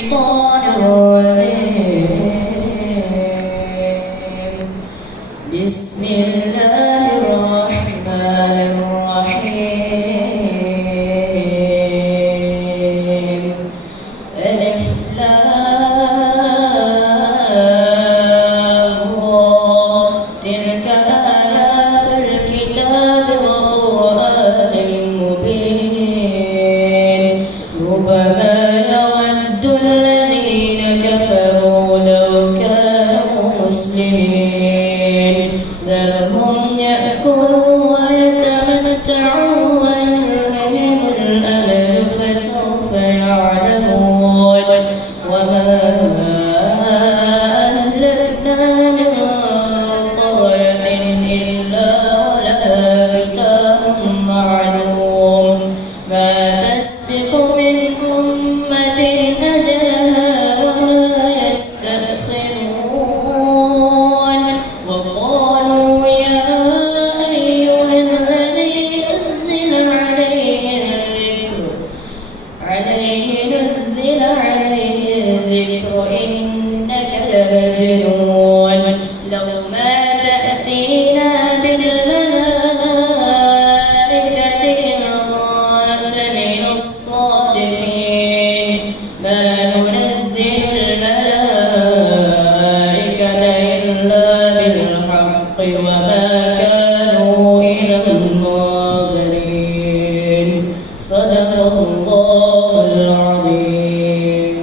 الشيطان الرجيم. بسم الله الرحمن الرحيم. ألف لام را. تلك آيات الكتاب وقرآن مبين. ربما يود الذين كفروا لو كانوا مسلمين. ذرهم يأكلوا ويتمتعوا ويلههم الأمل فسوف يعلمون. وما أهلكنا من قرية إلا ولها كتاب معلوم. ما تسبق من أمة أجلها وما يستأخرون. وقالوا يا أيها الذي نزل عليه الذكر إنك لمجنون. لو ما تأتينا بالملائكة إن كنت من الصادقين. ما ننزل الملائكة إلا بالحق وما كانوا إلى المنظرين. صدق الله العظيم.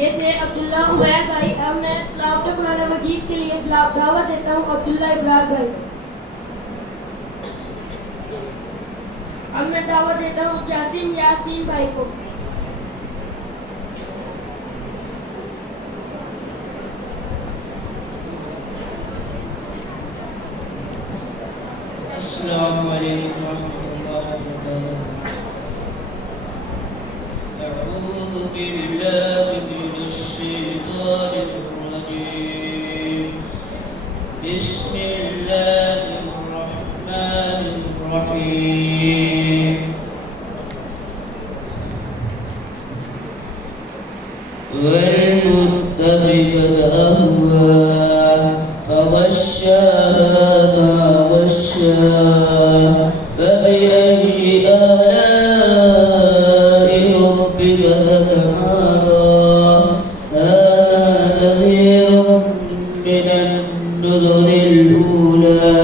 ये थे अब्दुल्ला उमैर भाई। अब मैं तिलावत कुरान मजीद के लिए दावत देता हूँ अब्दुल्ला इब्रार भाई। अब मैं दावत देता हूँ जासिम यासीन भाई को। अस्सलामु अलैकुम वरहमतुल्लाहि वबरकातुहू। अऊज़ु बिल्लाहि मिनश शैतानिर रजीम। बिस्मिल्लाहिर रहमानिर रहीम। والمتخذة أهوى فغشاها ما غشا. فبأي آلاء ربك تتمارى. هذا نذير من النذر الأولى.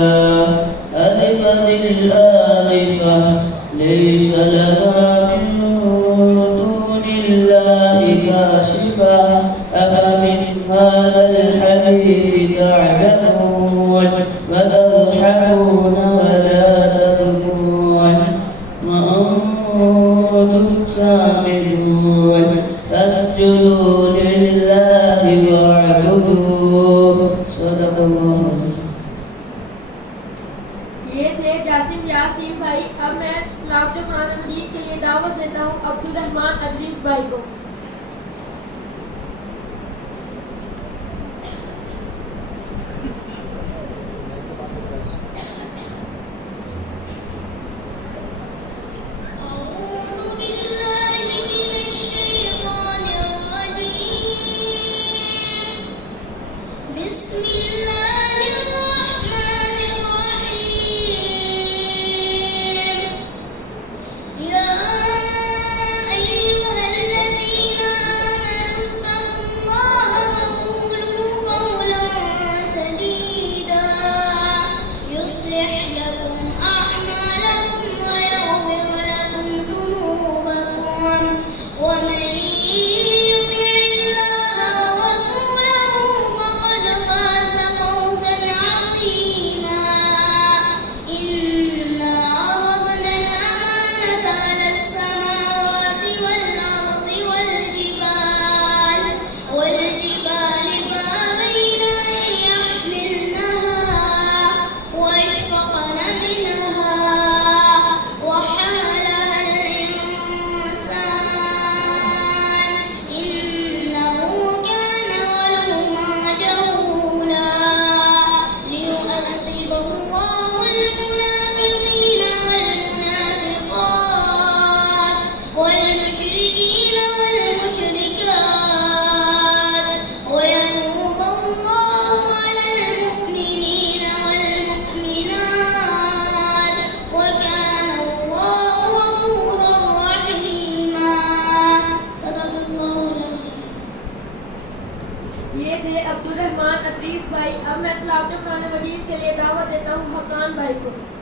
أزفت الآزفة ليس لها من دون الله كاشفة. أفمن هذا الحديث تعجبون وتضحكون ولا تبكون وأنتم سامدون. فاسجدوا لله واعبدوه. صدق الله العظيم. ये थे जासिम यासीन भाई। अब मैं तिलावत कुरान मजीद के लिए दावत देता हूँ अब्दुल रहमान अजीज भाई को। أعوذ بالله من الشيطان الرجيم. थे अब्दुल रहमान अदरीस भाई। अब मैं तिलावत कुरान मजीद के लिए दावत देता हूँ हकान भाई को।